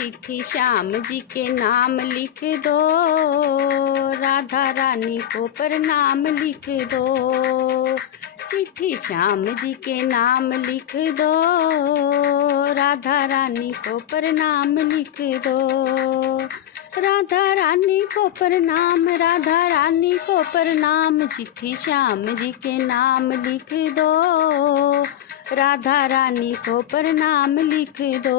चिट्ठी श्याम जी के नाम लिख दो, राधा रानी को प्रणाम लिख दो। चिट्ठी श्याम जी के नाम लिख दो, राधा रानी को प्रणाम लिख दो। राधा रानी को प्रणाम, राधा रानी को प्रणाम, चिट्ठी श्याम जी के नाम लिख दो, राधा रानी को प्रणाम लिख दो।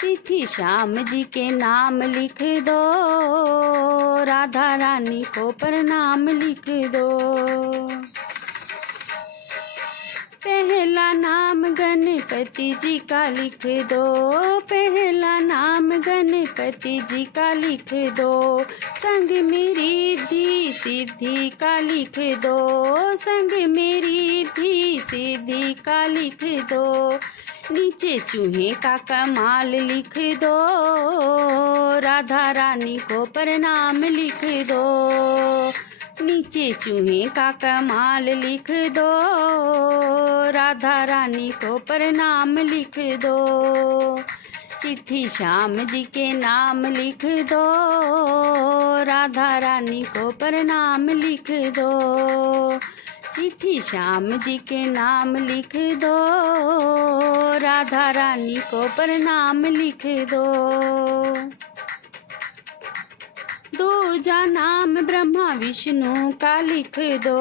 चिट्ठी श्याम जी के नाम लिख दो, राधा रानी को प्रणाम लिख दो। पहला नाम गणपति जी का लिख दो, पहला नाम गणपति जी का लिख दो। संग मेरी रिद्धि सिद्धि का लिख दो, संग मेरी रिद्धि सिद्धि का लिख दो। नीचे चूहे का कमाल लिख दो, राधा रानी को प्रणाम लिख दो। नीचे चूहे का कमाल लिख दो, राधा रानी को प्रणाम लिख दो। चिट्ठी श्याम जी के नाम लिख दो, राधा रानी को प्रणाम लिख दो। चिट्ठी श्याम जी के नाम लिख दो, राधा रानी को प्रणाम लिख दो। दूजा नाम ब्रह्मा विष्णु का लिख दो,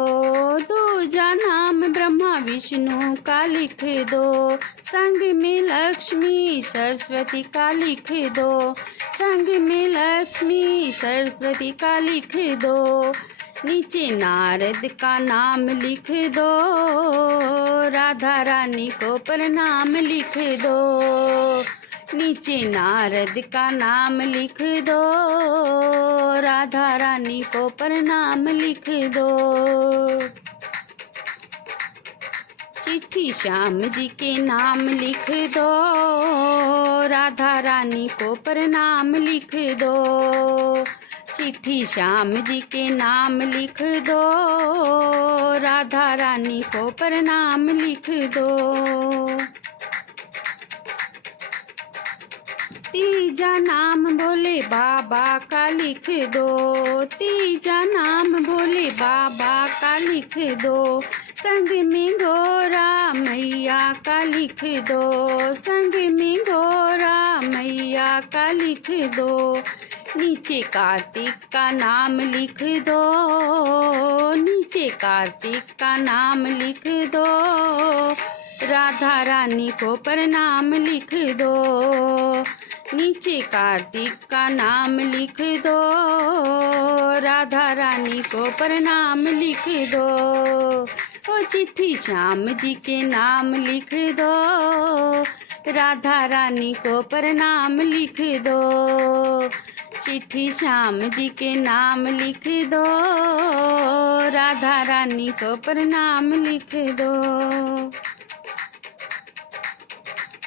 दूजा नाम ब्रह्मा विष्णु का लिख दो। संग में लक्ष्मी सरस्वती का लिख दो, संग में लक्ष्मी सरस्वती का लिख दो। नीचे नारद का नाम लिख दो, राधा रानी को प्रणाम लिख दो। नीचे नारद का नाम लिख दो, राधा रानी को प्रणाम लिख दो। चिट्ठी श्याम जी के नाम लिख दो, राधा रानी को प्रणाम लिख दो। चिट्ठी श्याम जी के नाम लिख दो, राधा रानी को प्रणाम लिख दो। तीजा नाम भोले बाबा का लिख दो, तीजा नाम भोले बाबा का लिख दो। संग में गौरा मैया का लिख दो, संग में गौरा मैया का लिख दो। नीचे कार्तिक का नाम लिख दो, नीचे कार्तिक का नाम लिख दो, राधा रानी को प्रणाम लिख दो। नीचे कार्तिक का नाम लिख दो, राधा रानी को प्रणाम लिख दो। ओ चिट्ठी श्याम जी के नाम लिख दो, राधा रानी को प्रणाम लिख दो। चिट्ठी श्याम जी के नाम लिख दो, राधा रानी को प्रणाम लिख दो।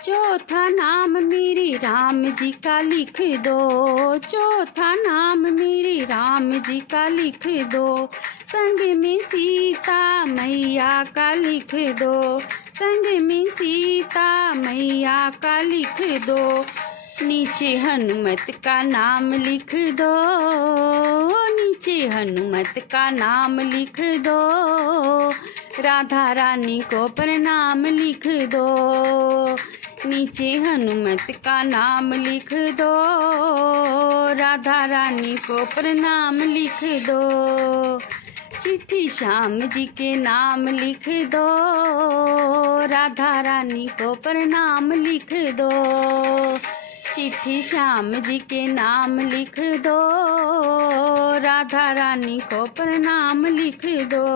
चौथा नाम मेरे राम जी का लिख दो, चौथा नाम मेरे राम जी का लिख दो। संग में सीता मैया का लिख दो, संग में सीता मैया का लिख दो। नीचे हनुमत का नाम लिख दो, नीचे हनुमत का नाम लिख दो, राधा रानी को प्रणाम लिख दो। नीचे हनुमत का नाम लिख दो, राधा रानी को प्रणाम लिख दो। चिट्ठी श्याम जी के नाम लिख दो, राधा रानी को प्रणाम लिख दो। चिट्ठी श्याम जी के नाम लिख दो, राधा रानी को प्रणाम लिख दो।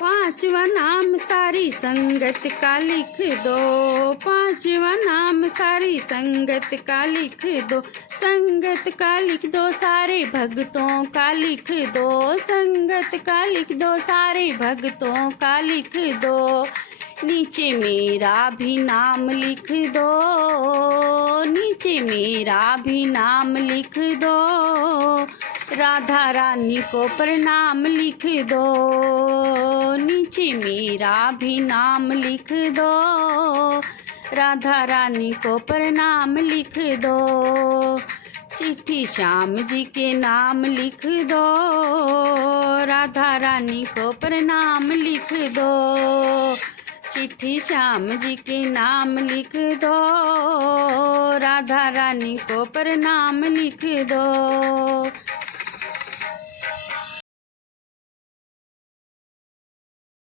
पांचवा नाम सारी संगत का लिख दो, पांचवा नाम सारी संगत का लिख दो। संगत का लिख दो, सारे भक्तों का लिख दो, संगत का लिख दो, सारे भक्तों का लिख दो। नीचे मेरा भी नाम लिख दो, नीचे मेरा भी नाम लिख दो, राधा रानी को प्रणाम लिख दो, नीचे मेरा भी नाम लिख दो, राधा रानी को प्रणाम लिख दो, चिट्ठी श्याम जी के नाम लिख दो, राधा रानी को प्रणाम लिख दो, चिट्ठी श्याम जी के नाम लिख दो, राधा रानी को प्रणाम लिख दो।